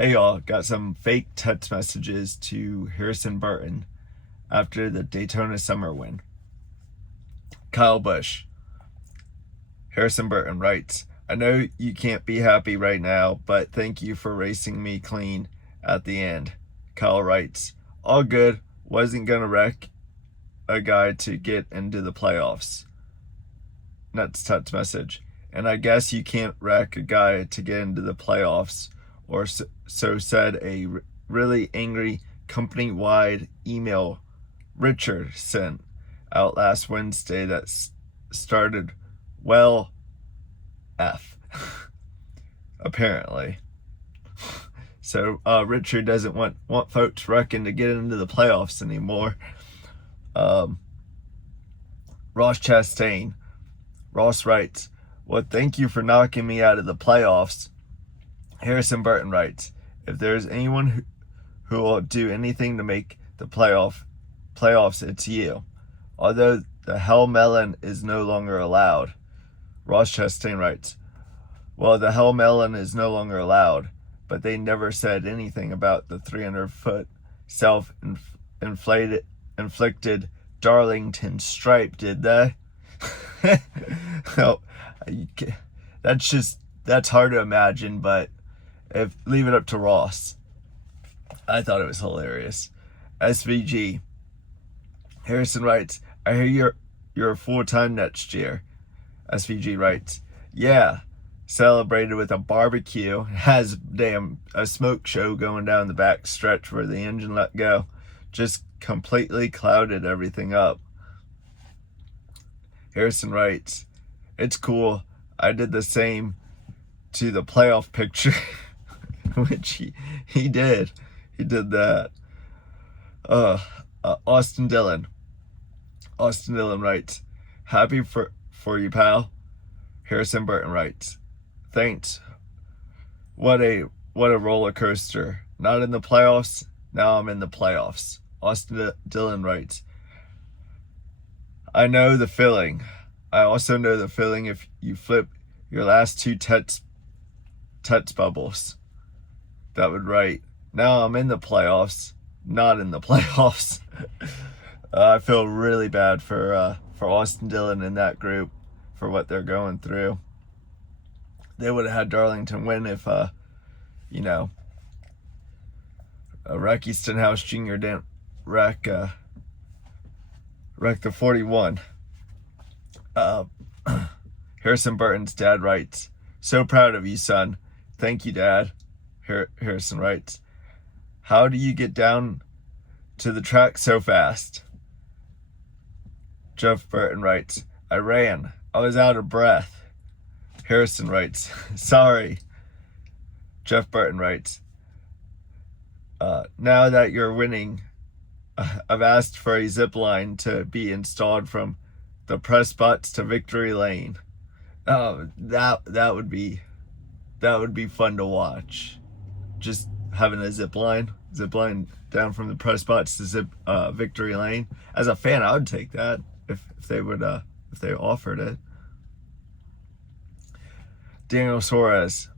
Hey y'all, got some fake text messages to Harrison Burton after the Daytona Summer win. Kyle Busch. Harrison Burton writes, I know you can't be happy right now, but thank you for racing me clean at the end. Kyle writes, all good, wasn't gonna wreck a guy to get into the playoffs. Next text message. And I guess you can't wreck a guy to get into the playoffs, or so said a really angry company-wide email Richard sent out last Wednesday that started, well, F, apparently. So Richard doesn't want folks wrecking to get into the playoffs anymore. Ross Chastain. Ross writes, well, thank you for knocking me out of the playoffs. Harrison Burton writes, if there's anyone who will do anything to make the playoffs, it's you. Although the Hell Melon is no longer allowed. Ross Chastain writes, well, the Hell Melon is no longer allowed, but they never said anything about the 300-foot self-inflicted Darlington stripe, did they? No, that's hard to imagine, but leave it up to Ross. I thought it was hilarious. SVG. Harrison writes, I hear you're full-time next year. SVG writes, yeah, celebrated with a barbecue, has a smoke show going down the back stretch where the engine let go. Just completely clouded everything up. Harrison writes, it's cool. I did the same to the playoff picture, which he did. He did that. Austin Dillon. Austin Dillon writes, happy for you, pal. Harrison Burton writes, thanks. What a roller coaster. Not in the playoffs. Now I'm in the playoffs. Austin Dillon writes, I know the feeling. I also know the feeling if you flip your last two text bubbles. That would write, now I'm in the playoffs, not in the playoffs. I feel really bad for Austin Dillon and that group for what they're going through. They would have had Darlington win if, Recky Stenhouse Jr. didn't wreck the 41. Harrison Burton's dad writes, so proud of you, son. Thank you, Dad. Harrison writes, how do you get down to the track so fast? Jeff Burton writes, I ran. I was out of breath. Harrison writes, sorry. Jeff Burton writes, now that you're winning, I've asked for a zip line to be installed from the press box to victory lane. Oh, that would be fun to watch. Just having a zip line down from the press box to victory lane. As a fan, I would take that if they offered it. Daniel Suarez.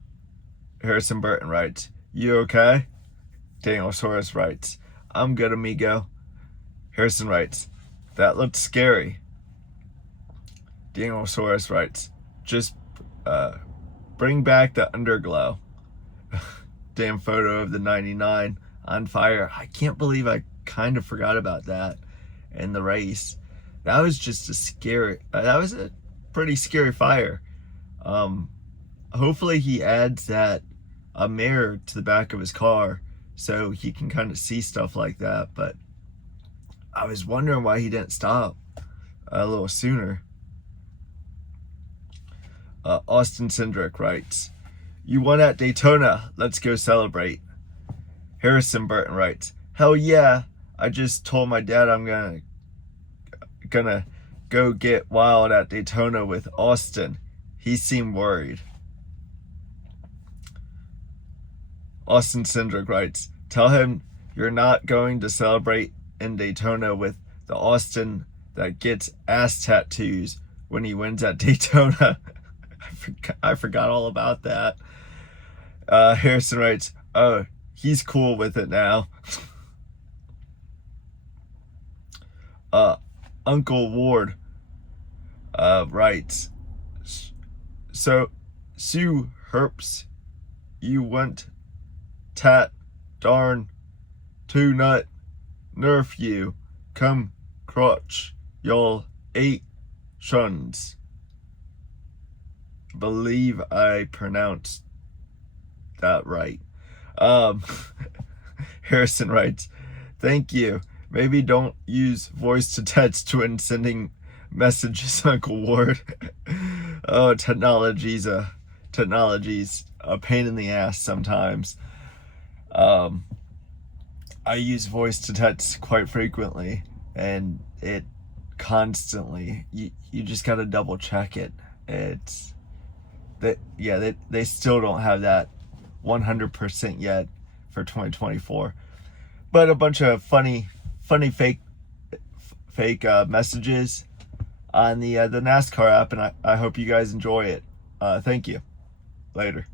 Harrison Burton writes, you okay? Daniel Suarez writes, I'm good, amigo. Harrison writes, that looked scary. Daniel Suarez writes, just bring back the underglow. Damn photo of the 99 on fire. I can't believe I kind of forgot about that in the race. That was just that was a pretty scary fire. Hopefully he adds a mirror to the back of his car so he can kind of see stuff like that. But I was wondering why he didn't stop a little sooner. Austin Cindric writes, you won at Daytona. Let's go celebrate. Harrison Burton writes, hell yeah. I just told my dad I'm gonna go get wild at Daytona with Austin. He seemed worried. Austin Cindric writes, tell him you're not going to celebrate in Daytona with the Austin that gets ass tattoos when he wins at Daytona. I forgot all about that. Harrison writes, Oh, he's cool with it now. Uncle Ward writes, so Sue Herps, you want tat darn two nut nerf you come crotch y'all 8 shuns. Believe I pronounced that right. Harrison writes, thank you. Maybe don't use voice to text when sending messages, Uncle Ward. Oh, technology's a pain in the ass sometimes. I use voice to text quite frequently, and it constantly, you just gotta double check it. It's that, yeah, they still don't have that 100% yet for 2024, but a bunch of funny fake messages on the NASCAR app, and I hope you guys enjoy it. Thank you. Later.